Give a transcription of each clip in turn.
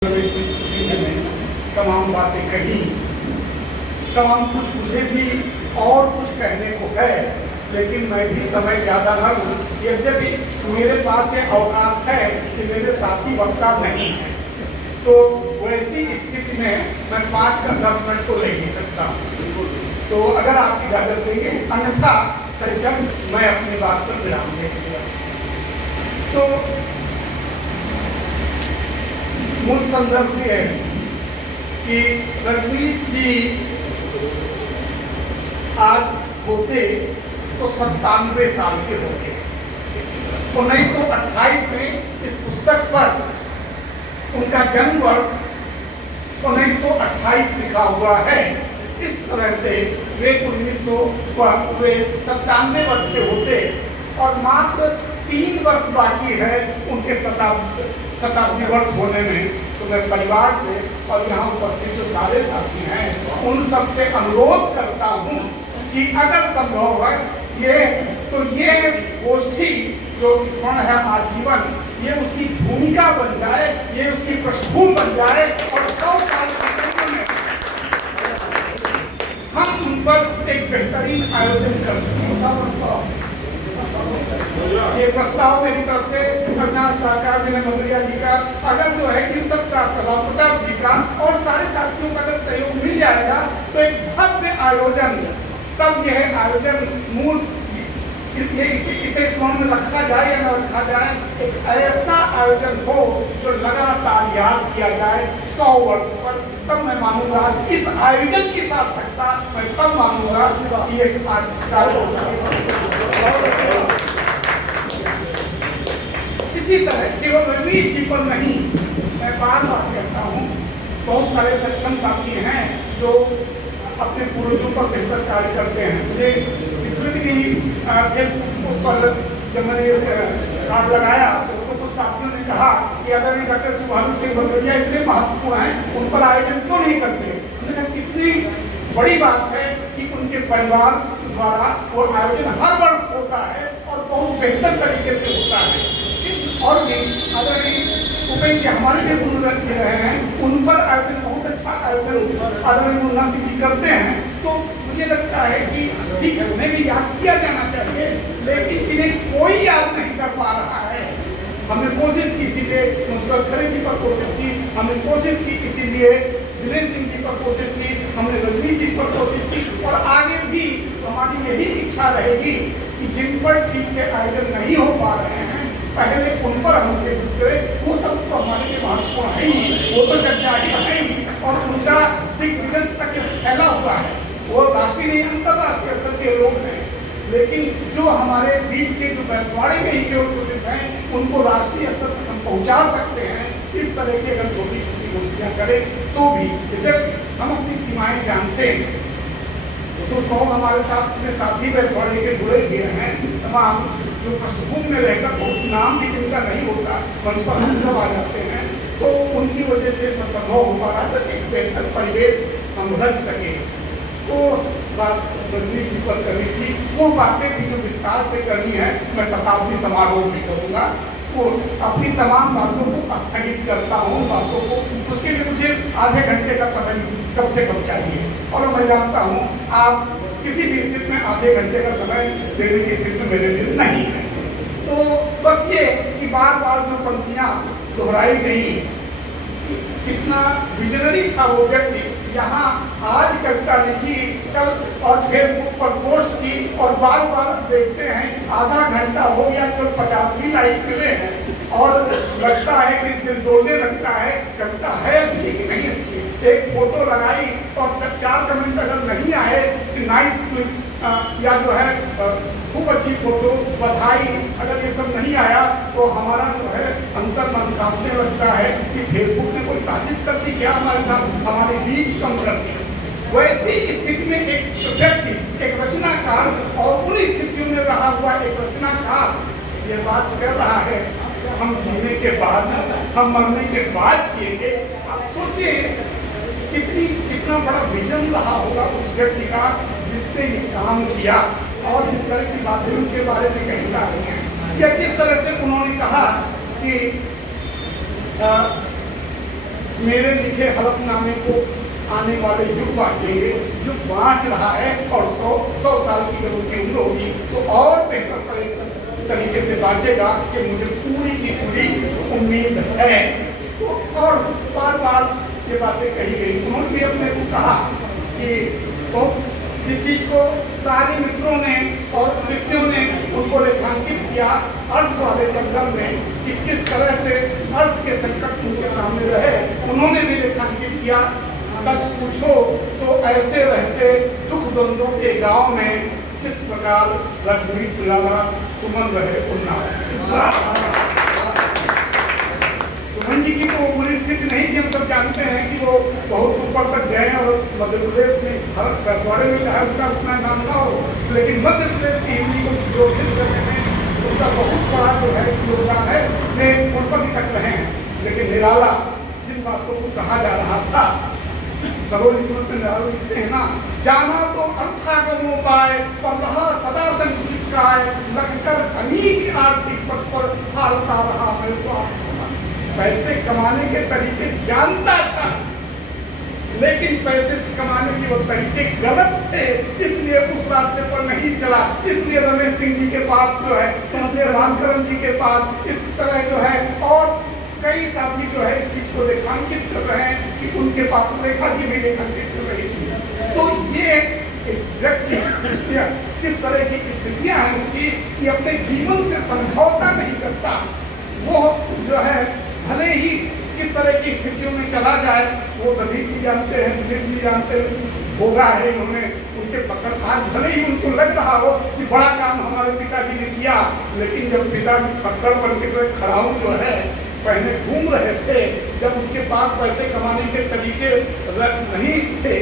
में तमाम बातें कही, तमाम कुछ मुझे भी और कुछ कहने को है, लेकिन मैं भी समय ज़्यादा न लूँ। यद्यपि मेरे पास ये अवकाश है कि मेरे साथी वक्ता नहीं है, तो वैसी स्थिति में मैं 5 का 10 मिनट को ले ही सकता हूँ। तो अगर आप इजाज़त देंगे, अन्यथा सज्जन मैं अपनी बात पर विराम दे दूँगा। तो मूल संदर्भ ये है कि रजनीश जी आज होते तो 97 साल के होते। 1928 में इस पुस्तक पर उनका जन्म वर्ष 1928 लिखा हुआ है। इस तरह से वे 97 वर्ष के होते और मात्र 3 वर्ष बाकी है उनके शताब्दी वर्ष होने में। तो मैं परिवार से और यहाँ उपस्थित जो सारे साथी हैं उन सबसे अनुरोध करता हूँ कि अगर संभव है ये गोष्ठी जो स्मरण है आजीवन, ये उसकी भूमिका बन जाए, ये उसकी पृष्ठभूमि बन जाए और 100 साल में हम उन पर एक बेहतरीन आयोजन कर सकें। ये प्रस्ताव मेरी तरफ से अविनाश सरकार विनय भदौरिया जी का, अगर जो है कि सबका प्रताप जी का और सारे साथियों का अगर सहयोग मिल जाएगा तो एक भव्य आयोजन, तब यह आयोजन मूल इसे स्मरण में रखा जाए या न रखा जाए, एक ऐसा आयोजन हो जो लगातार याद किया जाए 100 वर्ष पर, तब मैं मानूंगा इस आयोजन की सार्थकता, मैं तब मानूंगा कि एक कार्य हो जाए। इसी तरह केवल रजनीश जी पर नहीं, मैं बार बार कहता हूँ, बहुत सारे सक्षम साथी हैं जो अपने पूर्वजों पर बेहतर कार्य करते हैं। मुझे पिछले दिन ही फेसबुक पर जब मैंने कार्ड लगाया तो कुछ साथियों ने कहा कि अगर ये डॉक्टर शिव बहादुर सिंह भदौरिया इतने महत्वपूर्ण हैं, उन पर आयोजन क्यों नहीं करते। मैंने कहा कितनी बड़ी बात है कि उनके परिवार द्वारा वो आयोजन हर वर्ष होता है और बहुत बेहतर तरीके से होता है। इस और भी आदरणीय उपेंद्र हमारे भी गुरु रहे हैं, उन पर आयोजन बहुत अच्छा आयोजन आदरणीय मुन्ना सिंह जी करते हैं। तो मुझे लगता है कि ठीक है, उन्हें भी याद किया जाना चाहिए, लेकिन जिन्हें कोई याद नहीं कर पा रहा है, हमने कोशिश की, इसीलिए मुंतजर खरे जी पर कोशिश की, हमने कोशिश की, इसीलिए दिनेश सिंह जी पर कोशिश की, हमने रजनीश जी पर कोशिश की और आगे भी हमारी यही इच्छा रहेगी कि जिन पर ठीक से आयोजन नहीं हो पा रहे हैं पहले उन पर हम करें। वो सब तो हमारे लिए महत्वपूर्ण है ही, वो तो जगजाहिर है ही और उनका दिग्विजन तक फैला हुआ है, वो राष्ट्रीय नहीं अंतर्राष्ट्रीय स्तर के लोग हैं। लेकिन जो हमारे बीच के जो बैसवाड़े में ही केवल प्रसिद्ध हैं उनको राष्ट्रीय स्तर तक हम पहुँचा सकते हैं। इस तरह की अगर छोटी छोटी गोष्ठियाँ करें तो भी जब हम अपनी सीमाएं जानते हैं तो कौन हमारे साथ में साथी बैसवाड़े के जुड़े हुए हैं, तमाम जो पृष्ठभूमि में रहकर बहुत नाम भी जिनका नहीं होता मंच पर हम सब आ जाते हैं, तो उनकी वजह से सब संभव हो पा रहा है। तो एक बेहतर परिवेश हम रख सके। तो बात रजनीश जी पर करनी थी, वो बातें भी जो विस्तार से करनी है मैं शताब्दी समारोह भी करूँगा। वो अपनी तमाम बातों को स्थगित करता हूँ, बातों को, उसके लिए मुझे आधे घंटे का समय कम से कम चाहिए और मैं जानता हूँ आप किसी भी स्थिति में आधे घंटे का समय देने की स्थिति में मेरे लिए नहीं है। तो बस ये कि बार बार जो पंक्तियाँ दोहराई गई, कितना विजनरी था वो व्यक्ति। यहाँ आज कविता लिखी, कल और फेसबुक पर पोस्ट की और बार बार देखते हैं आधा घंटा हो गया तो 85 लाइक मिले हैं और लगता है कि दिल डोलने लगता है। कविता है अच्छी कि नहीं अच्छी, एक फोटो लगाई और 4 कमेंट अगर नहीं आए कि नाइस क्लिप या जो है खूब अच्छी फोटो, बधाई, अगर ये सब नहीं आया तो हमारा जो है अंतर मन कांपने लगता है कि फेसबुक ने कोई साजिश कर दी क्या हमारे साथ, हमारे बीच कम कर दी। वैसी स्थिति में एक व्यक्ति, एक रचनाकार और उन स्थितियों में रहा हुआ एक रचनाकार ये बात कर रहा है हम जीने के बाद, हम मरने के बाद जिएंगे। आप सोचिए कितना बड़ा विजन रहा होगा उस व्यक्ति का जिसने ये काम किया और जिस तरह की बातें उनके बारे में कही जा रही हैं, या जिस तरह से उन्होंने कहा कि मेरे लिखे हलफनामे को आने वाले युग बाँचेंगे। युग बाँच रहा है और 100 साल की जब उनकी उम्र होगी तो और बेहतर तरीके से बाँचेगा, कि मुझे पूरी की पूरी उम्मीद है। तो और बार बार ये बातें कही गई। उन्होंने भी अपने को कहा कि तो जिस चीज को सारे मित्रों ने और शिष्यों ने उनको रेखांकित किया अर्थ वाले संदर्भ में, कि किस तरह से अर्थ के संकट उनके सामने रहे, उन्होंने भी रेखांकित किया। सच पूछो तो ऐसे रहते दुख द्वंद्वों के गांव में, जिस प्रकार रजनीश निराला सुमन रहे उन्नाव। सुमन जी की तो बुरी स्थिति नहीं थी, हम सब जानते हैं कि वो बहुत ऊपर तक गए और मध्य प्रदेश में हर रसवाड़े में चाहे उनका उतना नाम ना हो, लेकिन मध्य प्रदेश की हिंदी को विरोधित करने में उनका बहुत बड़ा जो है योगदान है, वे कुलपति तक रहे हैं। लेकिन निराला जिन बातों को कहा जा रहा था, सरोज स्मृति निराला लिखते हैं ना, जाना तो अर्थागमो पाए पर रहा सदा संकुचित काय, लखकर अनीति आर्थिक पथ पर हारता रहा मैं स्वार्थ। पैसे कमाने के तरीके जानता था, लेकिन पैसे कमाने के वो तरीके गलत थे, इसलिए उस रास्ते पर नहीं चला। इसलिए रमेश सिंह जी के पास जो है, इसलिए रामकरण जी के पास इस तरह जो है, और कई साथी जो है इस चीज को रेखांकित कर रहे हैं कि उनके पास रेखा जी भी रेखांकित कर रही थी। तो ये व्यक्ति किस तरह की स्थितियां हैं उसकी, कि अपने जीवन से समझौता नहीं करता। वो जो है भले ही किस तरह की स्थितियों में चला जाए, वो दधी जी जानते हैं, दिलीप जी जानते हैं, भोगा है उन्होंने, उनके पकड़ आज भले ही उनको लग रहा हो कि बड़ा काम हमारे पिताजी ने किया, लेकिन जब पिता पकड़ बन के खड़ाऊ जो है पहले घूम रहे थे, जब उनके पास पैसे कमाने के तरीके नहीं थे,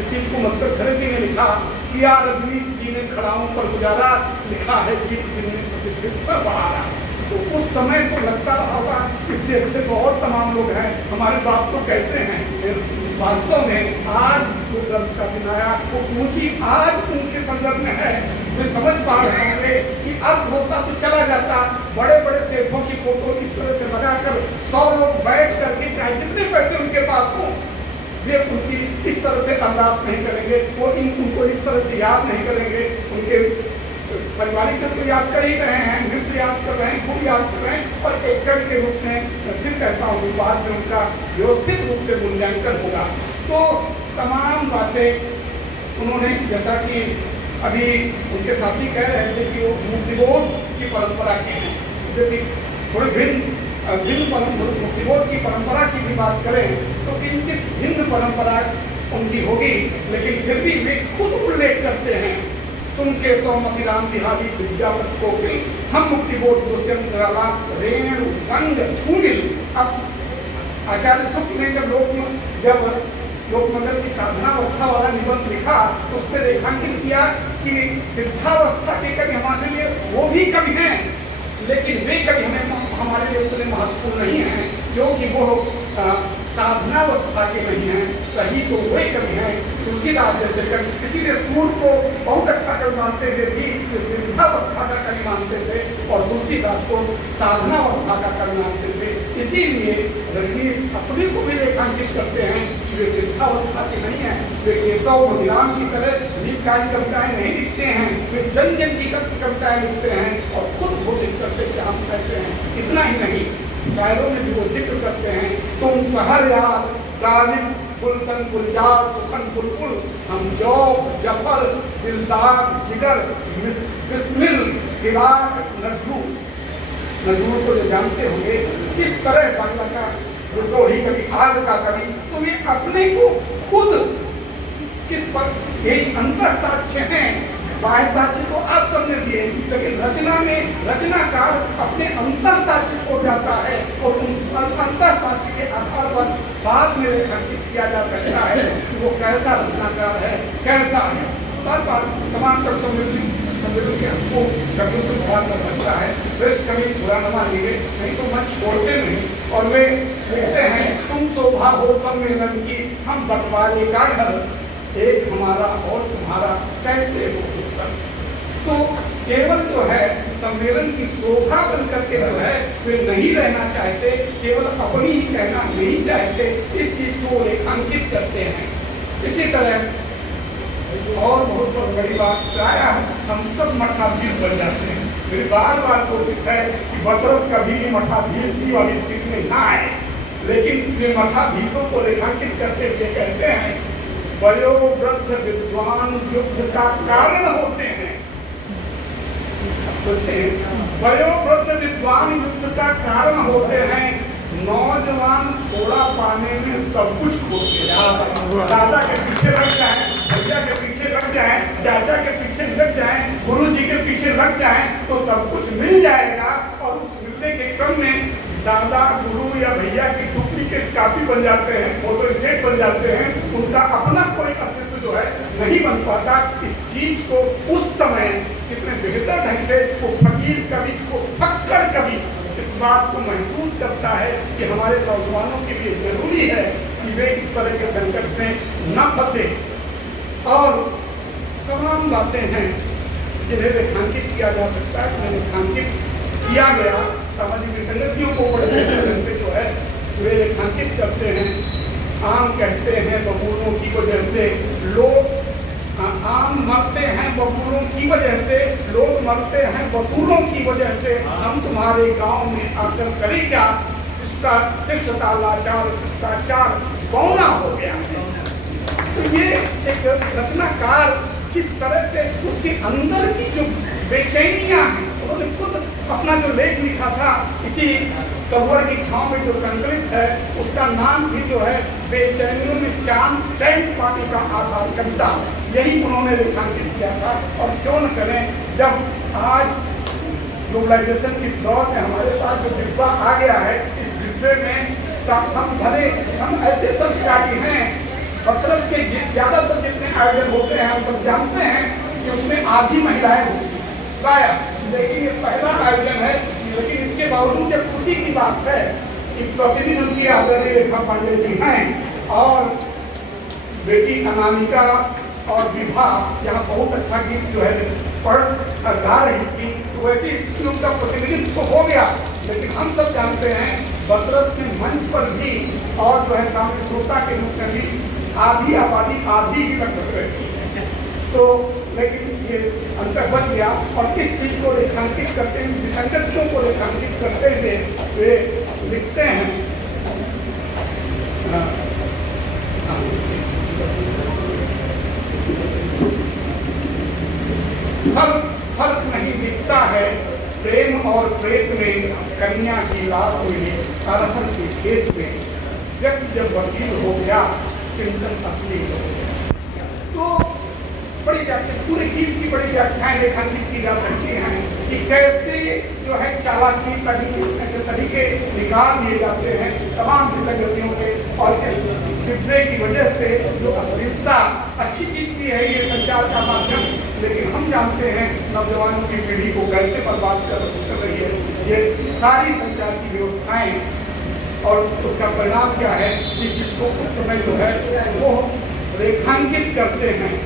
इस चीज को मतलब खरे जी ने लिखा, किया रजनीश जी ने खड़ाऊ पर गुजारा, लिखा है गीत जिनने प्रतिष्ठित बढ़ाया। तो उस समय तो लगता रहा होगा इससे अच्छे तो और तमाम लोग हैं, हमारे बाप तो कैसे हैं। वास्तव में आज वो ग्रंथ का दिन आया, वो पूंजी आज उनके संदर्भ में है। वे समझ पा रहे होंगे कि अर्थ होता तो चला जाता, बड़े बड़े सेठों की फोटो इस तरह से लगाकर 100 लोग बैठ करके, चाहे जितने पैसे उनके पास हो, वे उनकी इस तरह से अरदास नहीं करेंगे, वो उनको इस तरह से याद नहीं करेंगे। उनके पारिवारिक जब तो याद कर ही रहे हैं, मित्र याद कर रहे हैं, खूब याद कर रहे हैं, और एक कवि के रूप में फिर कहता हूँ बाद में उनका व्यवस्थित रूप से मूल्यांकन होगा। तो तमाम बातें उन्होंने, जैसा कि अभी उनके साथी कह रहे थे कि वो मुक्तिबोध की परंपरा के हैं, जबकि थोड़ी भिन्न मुक्तिबोध की परंपरा की भी बात करें तो किंचित भिन्न परंपरा उनकी होगी, लेकिन फिर भी वे खुद उल्लेख करते हैं, तुम केशव मतिराम बिहारी विद्यापति कोकिल, हम मुक्तिबोध दुष्यंत निराला रेणु रंग कुंडिल। अब आचार्य शुक्ल ने जब लोकमंडल की साधनावस्था वाला निबंध लिखा, तो उसमें रेखांकित किया कि सिद्धावस्था के कवि हमारे लिए वो भी कवि हैं, लेकिन वे कवि हमारे लिए उतने महत्वपूर्ण नहीं हैं, क्योंकि वो साधनावस्था के नहीं हैं। सही तो वे कवि हैं तुलसीदास जैसे कवि, इसीलिए सूर को बहुत अच्छा कवि मानते हुए भी सिद्धावस्था का कवि मानते थे, और तुलसीदास को साधनावस्था का कवि मानते थे। इसीलिए रजनीश अपने को भी रेखांकित करते हैं, वे सिद्धावस्था के नहीं हैं, वे केशव मधिराम की तरह गीतकारी कविताएं नहीं लिखते हैं, वे जन जन की कविताएं लिखते हैं और खुद घोषित करते हैं कि हम कैसे हैं। इतना ही नहीं, शायरों में भी वो जिक्र करते हैं, तुम सहर यार गालिब गुलशन गुलजार सुखन बुलबुल, हम जौब जफर दिलदार जिगर बिस्मिल हिराक नजरूर। नजरूर को जो जानते होंगे, इस तरह बांग्ला का विद्रोही कवि, आग का कवि, तो वे अपने को खुद किस पर, यही अंतर साक्ष्य हैं। बाह्य साक्ष्य तो आप सबने दिए, लेकिन रचना में रचनाकार अपने अंतर साक्ष्य छोड़ जाता है, और उन अंतर साक्ष्य के आधार पर बाद में रेखांकित किया जा सकता है कि वो कैसा रचनाकार है, कैसा है। बार बार तमाम कवि सम्मेलन के हमको कवियों से बहुत लगता है, श्रेष्ठ कवि बुरा न मानिए, नहीं तो मन छोड़ते नहीं। और वे लिखते हैं, तुम शोभा हो सम्मेलन की, हम बंटवारे का घर, एक हमारा और तुम्हारा कैसे हो। तो केवल जो है सम्मेलन की शोभा बन करके जो है वे नहीं रहना चाहते, केवल अपनी ही कहना नहीं चाहते, इस चीज को रेखांकित करते हैं। इसी तरह और बहुत बड़ी बात, प्राय हम सब मठाधीश बन जाते हैं। मेरी बार बार कोशिश है कि बतरस कभी भी मठाधीश की वाली स्थिति में ना आए, लेकिन वे मठाधीशों को रेखांकित करते हुए कहते हैं वयोवृद्ध विद्वान युद्ध का कारण होते हैं। सोचिए, वयोवृद्ध विद्वान युद्ध का कारण होते हैं, नौजवान थोड़ा पाने में सब कुछ खोते हैं। दादा के पीछे लग जाए, भैया के पीछे लग जाए, चाचा के पीछे लग जाए, गुरु जी के पीछे लग जाए तो सब कुछ मिल जाएगा। और उस मिलने के क्रम में दादा, गुरु या भैया की डुप्लीकेट कॉपी बन जाते हैं, फोटो स्टेट बन जाते हैं, उनका अपना कोई अस्तित्व जो है नहीं बन पाता। इस चीज को उस समय कितने बेहतर ढंग से वो फकीर कवि, वो फक्कड़ कवि इस बात को महसूस करता है कि हमारे नौजवानों के लिए जरूरी है कि वे इस तरह के संकट में न फंसे। और तमाम बातें हैं जिन्हें रेखांकित किया जा सकता है, रेखांकित किया गया। सामाजिक विसंगतियों को बड़े ढंग से जो है वे रेखांकित करते हैं। आम कहते हैं बबूलों की वजह से लोग, आम मरते हैं बबूलों की वजह से, लोग मरते हैं वसूलों की वजह से, हम तुम्हारे गांव में आकर करें क्या, शिष्टता लाचार शिष्टाचार बौना हो गया। तो ये एक रचनाकार किस तरह से उसके अंदर की जो बेचैनियां हैं, उन्होंने खुद अपना जो लेख लिखा था इसी कब्र की छांव में जो संकलित है, उसका नाम भी जो है बेचैनियों में चैन पाने का आधार कविता, यही उन्होंने रेखांकित किया था। और क्यों न करें, जब आज ग्लोबलाइजेशन के इस दौर में हमारे पास जो डिब्बा आ गया है, इस डिब्बे में हम ऐसे संस्कारी हैं, बतरस के ज्यादातर जितने आयोजन होते हैं हम सब जानते हैं कि उसमें आधी महिलाएं होती हैं प्रायः, लेकिन ये पहला आयोजन है। लेकिन इसके बावजूद एक खुशी की बात है कि प्रतिदिन उनकी आदरणीय रेखा पांडे जी हैं और बेटी अनामिका और विभा यहाँ बहुत अच्छा गीत जो है पढ़ गा रही थी, तो वैसे स्त्रियों का प्रतिनिधित्व तो हो गया। लेकिन हम सब जानते हैं बतरस के मंच पर भी और जो है सामने श्रोता के रूप में भी आधी आबादी आधी ही लगभग रहती है। तो लेकिन ये अंतर बच गया और इस चीज को रेखांकित करते हैं, विसंगतियों को रेखांकित करते हुए वे लिखते हैं। फर्क नहीं दिखता है प्रेम और प्रेत में, कन्या की लाश में, अरहर के खेत में, व्यक्ति जब वकील हो गया चिंतन असली हो गया। तो बड़ी व्याख्या, पूरे गीत की बड़ी व्याख्याएं रेखांकित की जा सकती हैं कि कैसे जो है चालाकी तरीके, ऐसे तरीके निकाल लिए जाते हैं तमाम विसंगतियों के। और इस डिब्बे की वजह से जो अश्लीलता, अच्छी चीज भी है ये संचार का माध्यम, लेकिन हम जानते हैं नौजवानों की पीढ़ी को कैसे बर्बाद कर रही है ये सारी संचार की व्यवस्थाएं। और उसका परिणाम क्या है, जिस चीज को उस समय जो है वो रेखांकित करते हैं।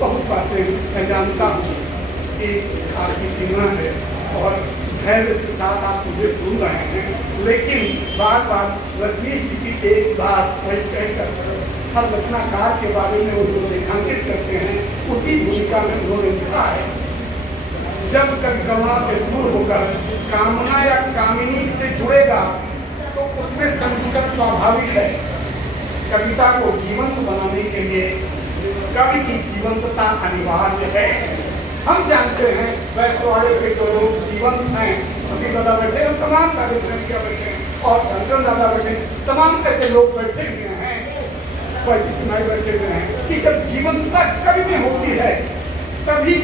बहुत बातें मैं जानता हूँ कि आपकी सीमा है और धैर्य के साथ आप मुझे सुन रहे हैं, लेकिन बार बार रजनीश जी की एक बात वही कहकर हर रचनाकार के बारे में वो जो रेखांकित करते हैं उसी भूमिका में उन्होंने लिखा है। जब कभी करुणा से दूर होकर कामना या कामिनी से जुड़ेगा तो उसमें संकुचन स्वाभाविक है। कविता को जीवंत बनाने के लिए कवि की जीवंतता अनिवार्य है। हम जानते हैं वैश्वाड़े के जो लोग जीवंत हैं, सतीश दादा बैठे हैं, तमाम सारे प्रेमिका बैठे हैं और कंकन दादा बैठे, तमाम ऐसे लोग बैठे हुए हैं, बैठे हुए हैं कि जब जीवंतता कवि में होती है तभी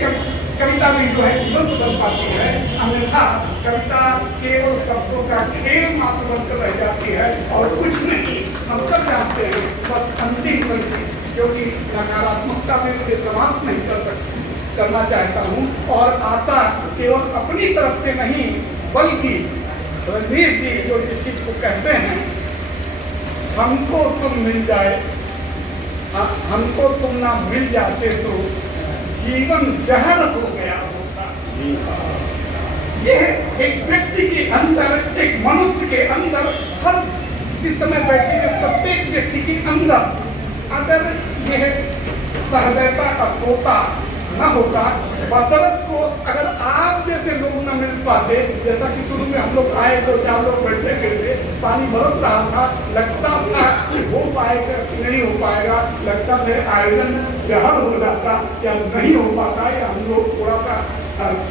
कविता में जो है जीवंत बन पाती है। अन्यथा कविता केवल शब्दों का खेल मात्र बनकर रह जाती है और कुछ नहीं। हम सब जानते हैं बस अंतिम पंक्ति, क्योंकि नकारात्मकता में से समाप्त नहीं करना चाहता हूँ और आशा केवल अपनी तरफ से नहीं बल्कि रजनीश जी जो जिस चीज को कहते हैं, हमको तुम मिल जाए, हमको तुम ना मिल जाते तो जीवन जहर हो गया होता। यह एक व्यक्ति के अंदर, एक मनुष्य के अंदर, हर इस समय बैठे हुए प्रत्येक व्यक्ति के अंदर अगर यह सहृदयता का सोता न होता, बदरस को अगर आप जैसे लोग न मिल पाते, जैसा कि शुरू में हम लोग आए, 2-4 लोग बैठे थे, पानी बरस रहा था, लगता था कि हो पाएगा कि नहीं हो पाएगा, लगता था आयोजन जहर हो जाता या नहीं हो पाता, या हम लोग थोड़ा सा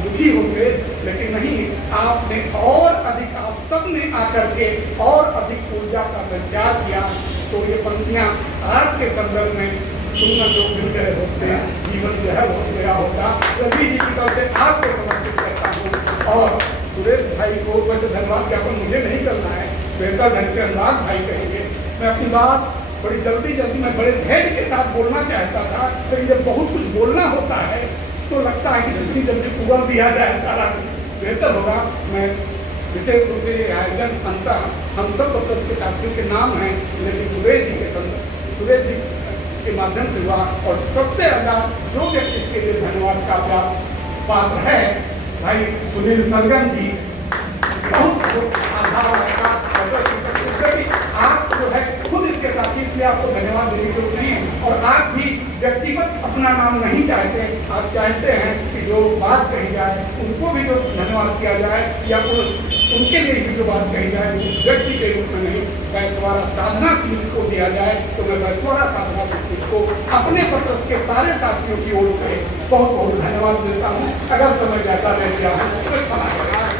दुखी होंगे, लेकिन नहीं, आपने और अधिक, आप सब ने आकर के और अधिक ऊर्जा का संचार किया। तो ये पंक्तियां आज के संदर्भ में सुनना जो मिल गए होते, जीवन जो है वो मेरा होता। रवि जी की तरफ से आपको समर्पित करता हूँ। और सुरेश भाई को वैसे धन्यवाद ज्ञापन मुझे नहीं करना है, बेहतर ढंग से अनुराग भाई कहेंगे। मैं अपनी बात बड़ी जल्दी मैं बड़े धैर्य के साथ बोलना चाहता था, लेकिन जब बहुत कुछ बोलना होता है तो लगता है कि जितनी जल्दी उगल दिया जाए सारा बेहतर होगा। मैं विशेष रूप से आयोजन अंतर हम सब पत्रस के साथियों के नाम हैं, लेकिन सुरेश जी के माध्यम से हुआ। और सबसे ज़्यादा जो व्यक्ति इसके लिए धन्यवाद का पात्र है, भाई सुनील सरगम जी, बहुत आभार का। आप जो है खुद इसके साथी, इसलिए आपको धन्यवाद देने की जरूरत नहीं है। और आप भी व्यक्तिगत अपना नाम नहीं चाहते, आप चाहते हैं कि जो बात कही जाए उनको भी जो धन्यवाद किया जाए, या उनके लिए भी जो बात कही जाए वो व्यक्ति के रूप में नहीं, बैसवाड़ा साधना समिति को दिया जाए। तो मैं बैसवाड़ा साधना समिति को अपने पत्र के सारे साथियों की ओर से बहुत बहुत धन्यवाद देता हूँ। अगर समय ज़्यादा रह गया तो क्षमा करें।